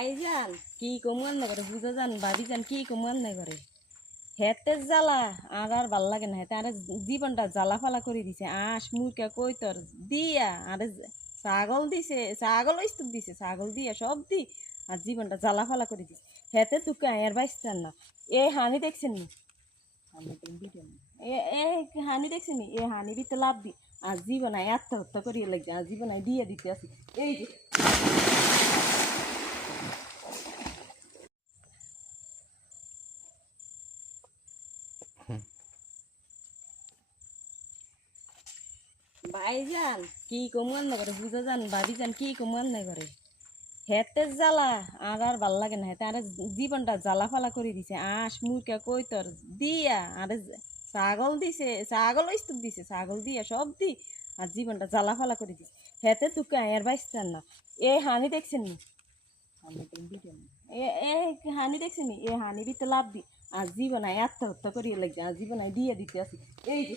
ভাইজান কি কমুয়ান না করে বুঝা যান ভাবি যান কি কমুয়ান না করে হেতে জ্বালা আর ভাল লাগে না হেতে আরে জীবনটা জ্বালা ফালা করে দিছে আঁশ মুরকা কই তোর দিয়া আরে ছাগল দিছে ছাগল ইস্তুক দিছে ছাগল দিয়া সব দি আর জীবনটা জ্বালা ফালা করে দিছে হেতে তুকে আয়ের বাইস্তান না এ হানি দেখছেন নি এ হানি দেখছেন নি এ হানি দিতে লাভ দি আর জীবন আত্মহত্যা করিয়ে লাগছে আর জীবন দিয়ে দিতে আসি এই যে ভাইজান কি কমুয়ান না করে বুঝা যান ভাবি যান কি কমুয়ান না করে হেতে জ্বালা আর ভাল লাগে না হেতে আরে জীবনটা জ্বালা ফালা করে দিছে আঁশ মুরকা কই তোর দিয়া আরে ছাগল দিছে ছাগল ইস্তুক দিছে ছাগল দিয়া সব দি আর জীবনটা জ্বালা ফালা করে দিছে হেতে তুকে আয়ের বাইস্তান না এ হানি দেখছেন নি এ হানি দেখছেন নি এ হানি দিতে লাভ দি আর জীবন আত্মহত্যা করিয়ে লাগছে আর জীবন দিয়ে দিতে আসি এই যে